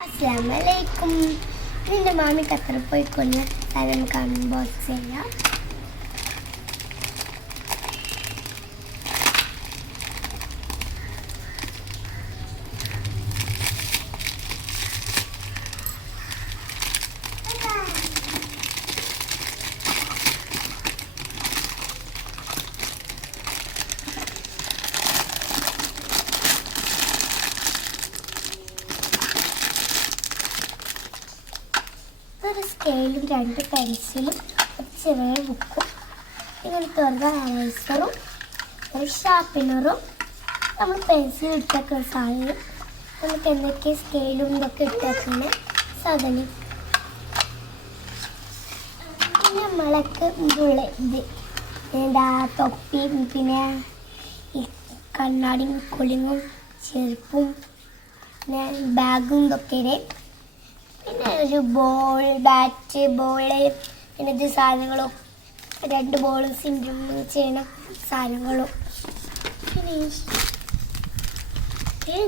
Assalamualaikum. Ini mami kata poy konya salam kan bos saya. ഒരു സ്കെയിലും രണ്ട് പെൻസിലും ഒരു ചെറിയ ബുക്കും ഇങ്ങനെ തുറന്ന അനൈസറും ഒരു ഷാർപ്പനറും നമ്മൾ പെൻസിൽ ഇട്ടേക്കുന്ന സാധനം നമുക്ക് എന്തൊക്കെ സ്കെയിലും ഇതൊക്കെ ഇട്ടേക്കുന്ന സാധനം പിന്നെ നമ്മളൊക്കെ ഇതുള്ള ഇത് എന്താ തൊപ്പിയും പിന്നെ ഈ കണ്ണാടിയും കുളിങ്ങും ചെരുപ്പും പിന്നെ ബാഗും ഇതൊക്കെ പിന്നെ ഒരു ബോൾ ബാറ്റ് ബോള് പിന്നെ ഇത് സാധനങ്ങളും രണ്ട് ബോളും സിംഗിൾ ചെയ്യുന്ന സാധനങ്ങളും പിന്നെ